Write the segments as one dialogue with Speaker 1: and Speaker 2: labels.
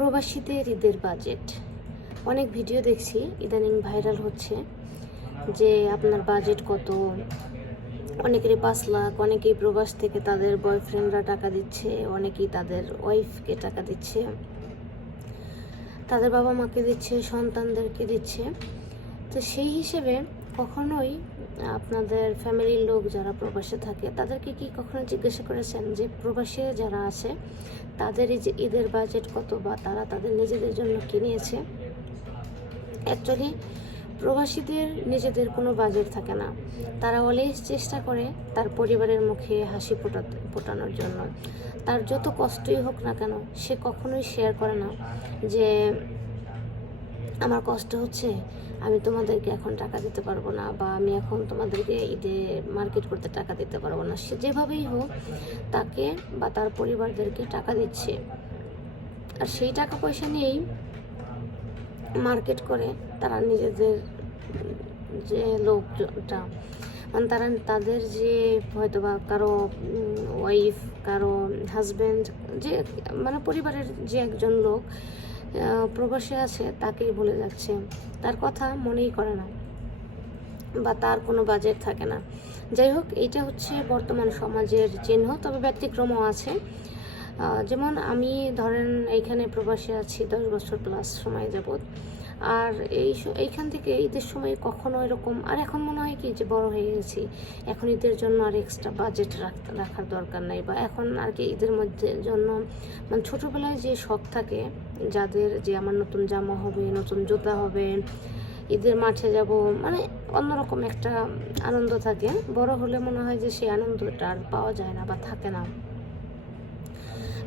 Speaker 1: প্রবাসীদের ঈদের বাজেট অনেক ভিডিও দেখছি, ইদানিং ভাইরাল হচ্ছে যে আপনার বাজেট কত। অনেকেরই পাঁচ লাখ, অনেকেই প্রবাস থেকে তাদের বয়ফ্রেন্ডরা টাকা দিচ্ছে, অনেকেই তাদের ওয়াইফকে টাকা দিচ্ছে। তাদের বাবা মাকে দিচ্ছে, সন্তানদেরকে দিচ্ছে। তো সেই হিসেবে কখনোই আপনাদের ফ্যামিলির লোক যারা প্রবাসে থাকে, তাদেরকে কি কখনো জিজ্ঞাসা করেছেন যে প্রবাসে যারা আছে, তাদের এই যে ঈদের বাজেট কত বা তারা তাদের নিজেদের জন্য কি নিয়েছে? অ্যাকচুয়ালি প্রবাসীদের নিজেদের কোনো বাজেট থাকে না। তারা অলওয়েজ চেষ্টা করে তার পরিবারের মুখে হাসি ফোটাতে ফোটানোর জন্য। তার যত কষ্টই হোক না কেন, সে কখনোই শেয়ার করে না যে আমার কষ্ট হচ্ছে, আমি তোমাদেরকে এখন টাকা দিতে পারব না বা আমি এখন তোমাদেরকে ঈদে মার্কেট করতে টাকা দিতে পারব না। সে যেভাবেই হোক, তাকে বা তার পরিবারদেরকে টাকা দিচ্ছে। আর সেই টাকা পয়সা নিয়েই মার্কেট করে তারা নিজেদের যে লোকটা মানে তারা, তাদের যে হয়তো বা কারও ওয়াইফ কারও হাজব্যান্ড যে মানে পরিবারের যে একজন লোক প্রবাসে আছে, তাকেই বলে যাচ্ছে। তার কথা মনেই করে না বা তার কোনো বাজেট থাকে না। যাই হোক, এইটা হচ্ছে বর্তমান সমাজের চিহ্ন, তবে ব্যতিক্রমও আছে। যেমন আমি ধরেন এইখানে প্রবাসে আছি দশ বছর প্লাস সময় যাবৎ। আর এই এইখান থেকে ঈদের সময় কখনো এরকম আর এখন মনে হয় কি যে বড় হয়ে গেছি। এখন ঈদের জন্য আর এক্সট্রা বাজেট রাখার দরকার নাই বা এখন আর কি ঈদের মধ্যে জন্য মানে ছোটোবেলায় যে শখ থাকে যাদের যে আমার নতুন জামা হবে নতুন জুতা হবে ঈদের মাঠে যাব মানে অন্যরকম একটা আনন্দ থাকে। বড় হলে মনে হয় যে সেই আনন্দটা আর পাওয়া যায় না বা থাকে না।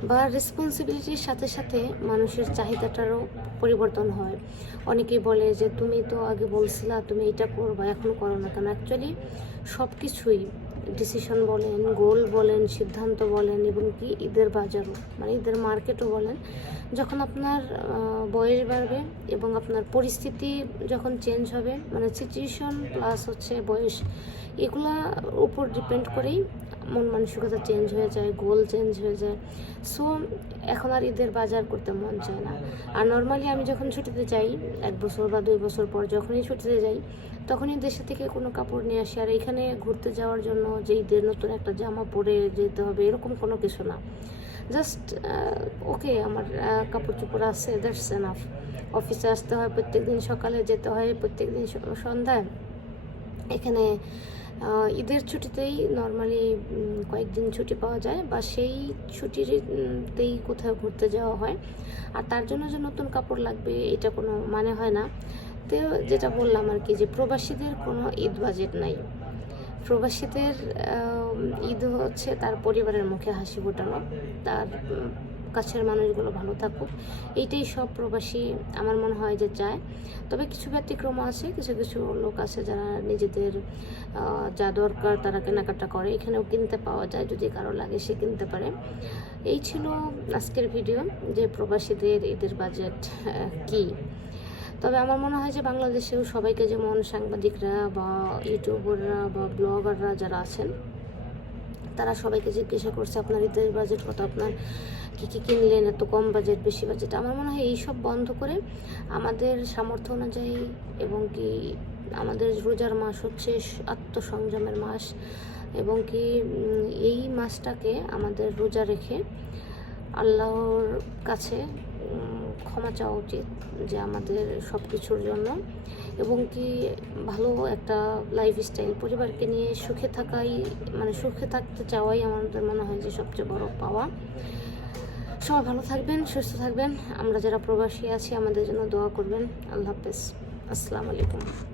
Speaker 1: বা রেসপন্সিবিলিটির সাথে সাথে মানুষের চাহিদাটারও পরিবর্তন হয়। অনেকেই বলে যে, তুমি তো আগে বলছিলা, তুমি এটা করবা, এখন করো না কেন? অ্যাকচুয়ালি সব কিছুই ডিসিশন বলেন গোল বলেন, সিদ্ধান্ত বলেন, এবং কি ঈদের বাজারও মানে ঈদের মার্কেটও বলেন, যখন আপনার বয়স বাড়বে এবং আপনার পরিস্থিতি যখন চেঞ্জ হবে মানে সিচুয়েশন প্লাস হচ্ছে বয়স এগুলা উপর ডিপেন্ড করেই মন মানসিকতা চেঞ্জ হয়ে যায় গোল চেঞ্জ হয়ে যায়। সো এখন আর ঈদের বাজার করতে মন চায় না। আর নর্মালি আমি যখন ছুটিতে যাই, এক বছর বা দুই বছর পর যখনই ছুটিতে যাই, তখনই দেশে থেকে কোনো কাপড় নিয়ে আসি। আর এখানে ঘুরতে যাওয়ার জন্য যে ঈদের নতুন একটা জামা পরে যেতে হবে, এরকম কোনো কিছু না। জাস্ট ওকে আমার কাপড় চোপড় আছে দ্যাটস এনাফ অফিসে আসতে হয় প্রত্যেক দিন সকালে যেতে হয় প্রত্যেক দিন সন্ধ্যায়। এখানে ঈদের ছুটিতেই নর্মালি কয়েকদিন ছুটি পাওয়া যায় বা সেই ছুটিতেই কোথাও ঘুরতে যাওয়া হয়। আর তার জন্য যে নতুন কাপড় লাগবে, এটা কোনো মানে হয় না। তো যেটা বললাম আর কি যে প্রবাসীদের কোনো ঈদ বাজেট নাই। প্রবাসীদের ঈদ হচ্ছে তার পরিবারের মুখে হাসি ফোটানো, তার কাছের মানুষগুলো ভালো থাকুক। এইটাই সব প্রবাসী আমার মনে হয় যে চায়। তবে কিছু ব্যতিক্রম আছে, কিছু কিছু লোক আছে যারা নিজেদের যা দরকার তারা কেনাকাটা করে। এখানেও কিনতে পাওয়া যায়, যদি কারও লাগে সে কিনতে পারে। এই ছিল আজকের ভিডিও যে প্রবাসীদের ঈদের বাজেট কী? তবে আমার মনে হয় যে বাংলাদেশেও সবাইকে যেমন সাংবাদিকরা বা ইউটিউবাররা বা ব্লগাররা যারা আছেন তারা সবাইকে জিজ্ঞাসা করছে, আপনার ঈদের বাজেট কত? আপনার কী কী কিনলেন? এত কম বাজেট বেশি বাজেট আমার মনে হয় এইসব বন্ধ করে আমাদের সামর্থ্য অনুযায়ী এবং কি আমাদের রোজার মাস হচ্ছে আত্মসংযমের মাস এবং কি এই মাসটাকে আমাদের রোজা রেখে আল্লাহর কাছে ক্ষমা চাওয়া উচিত যে আমাদের সব কিছুর জন্য এবং কি ভালো একটা লাইফস্টাইল পরিবারকে নিয়ে সুখে থাকাই মানে সুখে থাকতে চাওয়াই আমাদের মনে হয় যে সবচেয়ে বড় পাওয়া। সবাই ভালো থাকবেন, সুস্থ থাকবেন। আমরা যারা প্রবাসী আছি, আমাদের জন্য দোয়া করবেন। আল্লাহ হাফেজ। আসসালামু আলাইকুম।